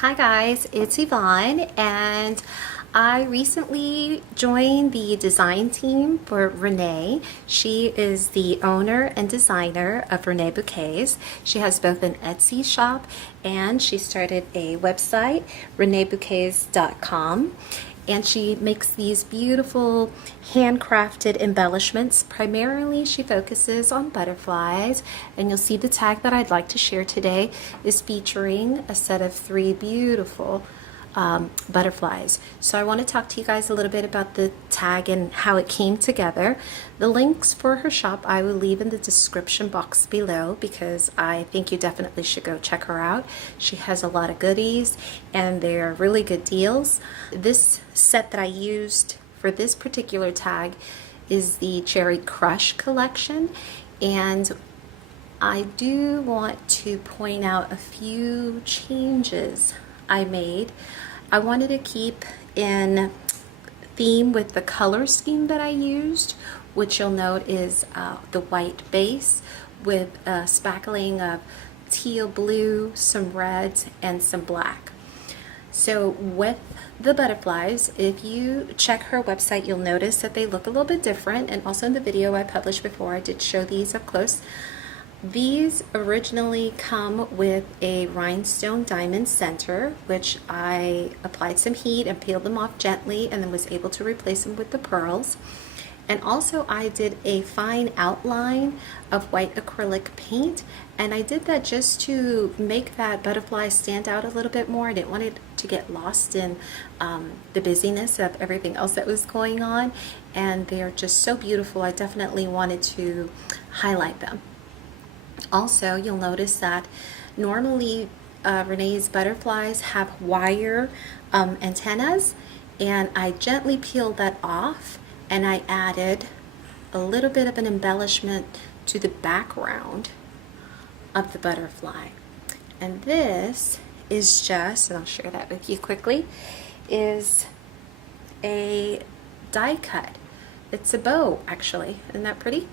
Hi guys, it's Yvonne, and I recently joined the design team for Renee. She is the owner and designer of ReneaBouquets. She has both an Etsy shop and she started a website, ReneaBouquets.com. And she makes these beautiful handcrafted embellishments. Primarily she focuses on butterflies, and you'll see the tag that I'd like to share today is featuring a set of 3 beautiful butterflies. So I want to talk to you guys a little bit about the tag and how it came together. The links for her shop I will leave in the description box below because I think you definitely should go check her out. She has a lot of goodies and they're really good deals. This set that I used for this particular tag is the Cherry Crush collection, and I do want to point out a few changes I made. I wanted to keep in theme with the color scheme that I used, which you'll note is the white base with a spackling of teal blue, some reds, and some black. So with the butterflies, if you check her website, you'll notice that they look a little bit different, and also in the video I published before I did show these up close. These originally come with a rhinestone diamond center, which I applied some heat and peeled them off gently and then was able to replace them with the pearls. And also I did a fine outline of white acrylic paint, and I did that just to make that butterfly stand out a little bit more. I didn't want it to get lost in the busyness of everything else that was going on, and they're just so beautiful. I definitely wanted to highlight them. Also, you'll notice that normally Renee's butterflies have wire antennas, and I gently peeled that off and I added a little bit of an embellishment to the background of the butterfly. And this is just, and I'll share that with you quickly, is a die cut. It's a bow, actually. Isn't that pretty?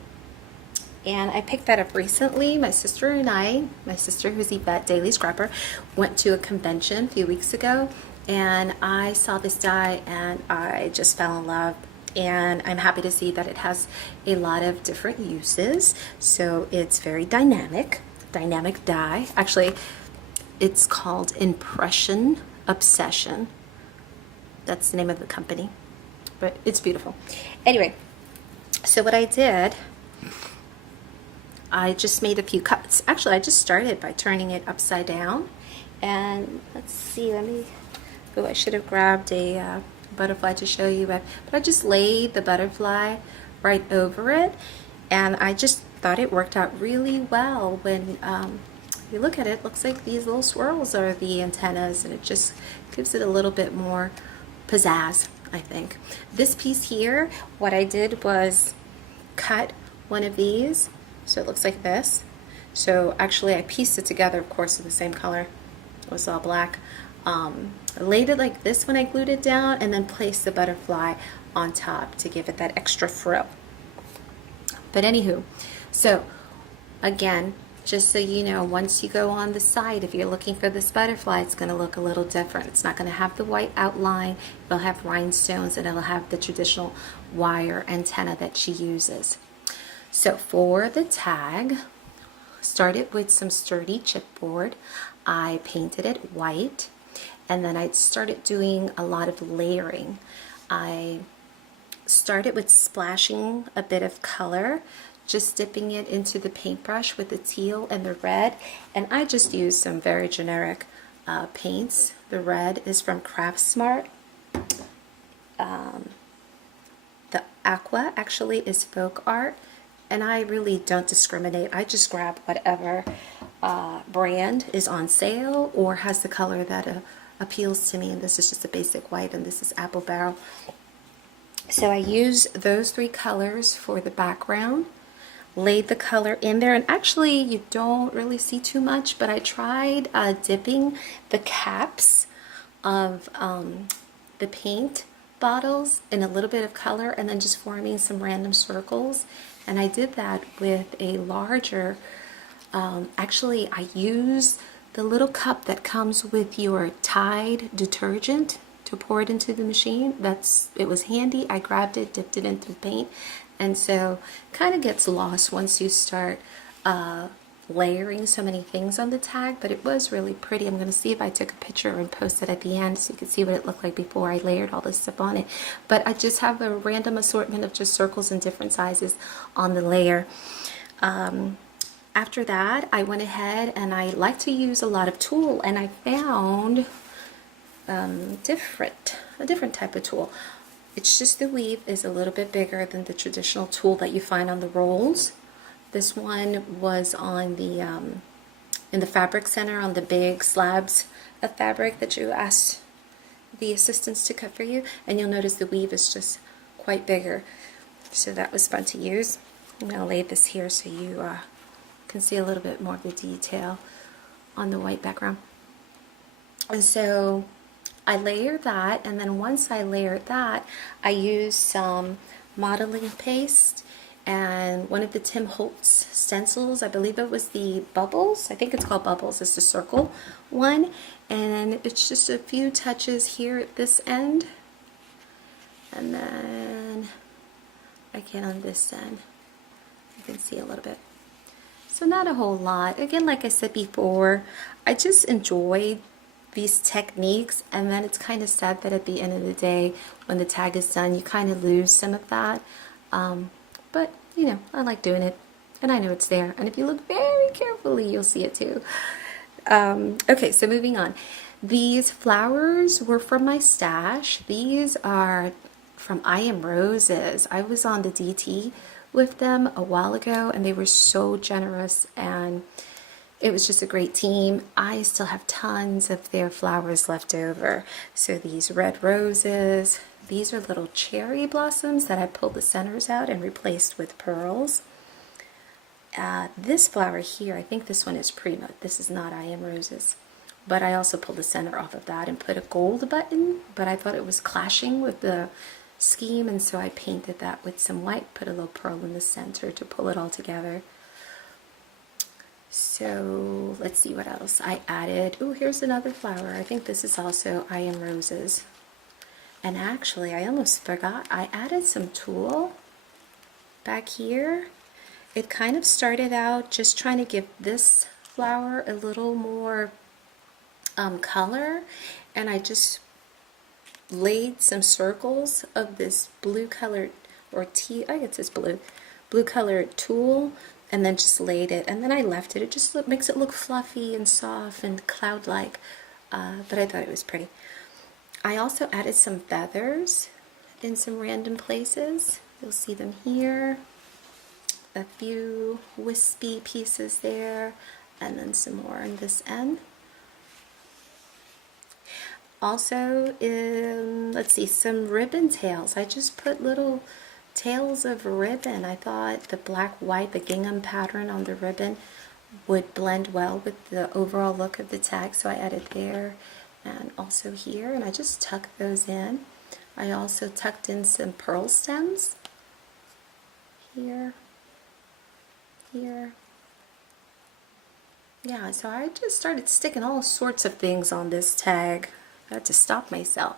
And I picked that up recently. My sister and I, my sister who's Yvette Daily Scrapper, went to a convention a few weeks ago, and I saw this die and I just fell in love. And I'm happy to see that it has a lot of different uses. So it's very dynamic die. Actually, it's called Impression Obsession. That's the name of the company, but it's beautiful. Anyway, so what I did, I just made a few cuts. Actually, I just started by turning it upside down. And let's see, I should have grabbed a butterfly to show you, but I just laid the butterfly right over it, and I just thought it worked out really well. When you look at it, it looks like these little swirls are the antennas, and it just gives it a little bit more pizzazz, I think. This piece here, what I did was cut one of these so it looks like this. So actually I pieced it together, of course, with the same color. It was all black. I laid it like this when I glued it down, and then placed the butterfly on top to give it that extra frill. But anywho, so again, just so you know, once you go on the site, if you're looking for this butterfly, it's going to look a little different. It's not going to have the white outline. It'll have rhinestones, and it'll have the traditional wire antenna that she uses. So for the tag, started with some sturdy chipboard. I painted it white, and then I started doing a lot of layering. I started with splashing a bit of color, just dipping it into the paintbrush with the teal and the red, and I just used some very generic paints. The red is from Craftsmart. The aqua actually is Folk Art, and I really don't discriminate. I just grab whatever brand is on sale or has the color that appeals to me, and this is just a basic white, and this is Apple Barrel. So I used those 3 colors for the background, laid the color in there, and actually you don't really see too much, but I tried dipping the caps of the paint bottles in a little bit of color and then just forming some random circles. And I did that with a larger, actually I used the little cup that comes with your Tide detergent to pour it into the machine, it was handy. I grabbed it, dipped it into the paint, and so kind of gets lost once you start layering so many things on the tag, but it was really pretty. I'm going to see if I took a picture and post it at the end so you can see what it looked like before I layered all this stuff on it. But I just have a random assortment of just circles in different sizes on the layer. After that, I went ahead and I like to use a lot of tulle, and I found a different type of tulle. It's just the weave is a little bit bigger than the traditional tulle that you find on the rolls. This one was on the in the fabric center on the big slabs of fabric that you asked the assistants to cut for you, and you'll notice the weave is just quite bigger, so that was fun to use. I'm going to lay this here so you can see a little bit more of the detail on the white background. And so I layered that, and then once I layered that, I used some modeling paste and one of the Tim Holtz stencils. I believe it was the Bubbles. I think it's called Bubbles. It's the circle one, and it's just a few touches here at this end, and then again on this end. You can see a little bit. So not a whole lot. Again, like I said before, I just enjoyed these techniques, and then it's kind of sad that at the end of the day, when the tag is done, you kind of lose some of that. But you know, I like doing it, and I know it's there, and if you look very carefully, you'll see it too. Okay, so moving on. These flowers were from my stash. These are from I Am Roses. I was on the DT with them a while ago, and they were so generous, and it was just a great team. I still have tons of their flowers left over. So these red roses, these are little cherry blossoms that I pulled the centers out and replaced with pearls. This flower here, I think this one is Prima. This is not I Am Roses. But I also pulled the center off of that and put a gold button, but I thought it was clashing with the scheme, and so I painted that with some white, put a little pearl in the center to pull it all together. So let's see what else I added. Oh, here's another flower. I think this is also I Am Roses. And actually, I almost forgot, I added some tulle back here. It kind of started out just trying to give this flower a little more color, and I just laid some circles of this blue colored, or I guess it's blue colored tulle, and then just laid it, and then I left it. It just makes it look fluffy and soft and cloud-like, but I thought it was pretty. I also added some feathers in some random places. You'll see them here. A few wispy pieces there, and then some more on this end. Also, let's see, some ribbon tails. I just put little tails of ribbon. I thought the black-white, the gingham pattern on the ribbon would blend well with the overall look of the tag, so I added there and also here, and I just tucked those in. I also tucked in some pearl stems here, here. Yeah, so I just started sticking all sorts of things on this tag. I had to stop myself.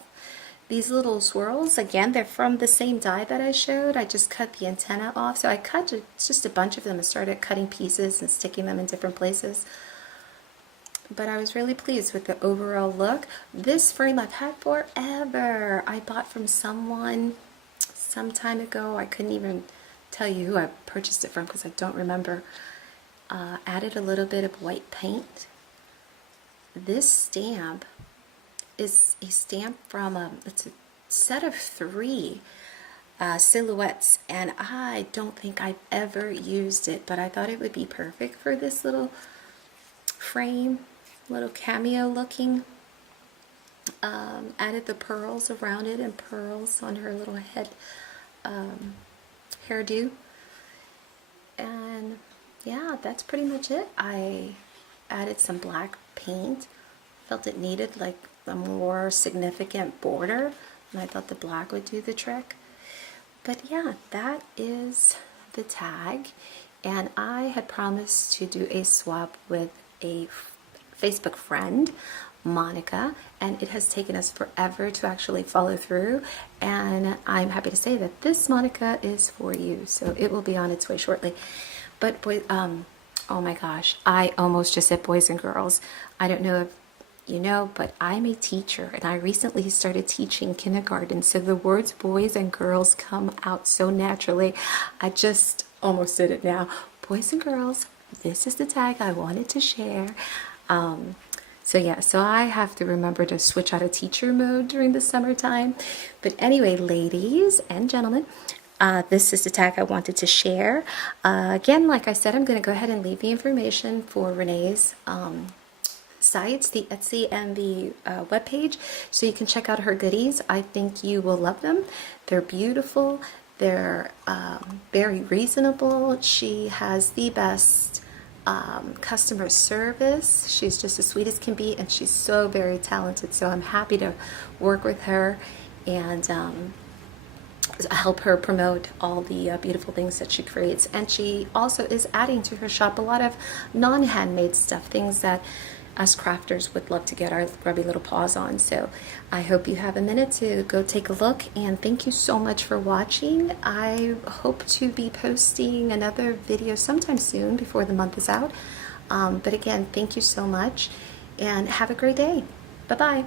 These little swirls, again, they're from the same die that I showed. I just cut the antenna off. So I cut just a bunch of them and started cutting pieces and sticking them in different places. But I was really pleased with the overall look. This frame I've had forever. I bought from someone some time ago. I couldn't even tell you who I purchased it from because I don't remember. Added a little bit of white paint. This stamp is a stamp from it's a set of 3 silhouettes, and I don't think I've ever used it, but I thought it would be perfect for this little frame, little cameo looking. Added the pearls around it and pearls on her little head hairdo, and yeah, that's pretty much it. I added some black paint, felt it needed like a more significant border, and I thought the black would do the trick. But yeah, that is the tag, and I had promised to do a swap with a Facebook friend, Monica, and it has taken us forever to actually follow through, and I'm happy to say that this Monica is for you, so it will be on its way shortly. But boy, oh my gosh, I almost just said boys and girls. I don't know if you know, but I'm a teacher, and I recently started teaching kindergarten, so the words boys and girls come out so naturally. I just almost did it now. Boys and girls, this is the tag I wanted to share. So yeah, so I have to remember to switch out of teacher mode during the summertime. But anyway, ladies and gentlemen, this is the tag I wanted to share. Again, like I said, I'm going to go ahead and leave the information for Renee's sites, the Etsy and the webpage, so you can check out her goodies. I think you will love them. They're beautiful. They're very reasonable. She has the best customer service. She's just as sweet as can be, and she's so very talented. So I'm happy to work with her and help her promote all the beautiful things that she creates. And she also is adding to her shop a lot of non-handmade stuff, things that us crafters would love to get our grubby little paws on. So I hope you have a minute to go take a look, and thank you so much for watching. I hope to be posting another video sometime soon before the month is out. But again, thank you so much, and have a great day. Bye-bye.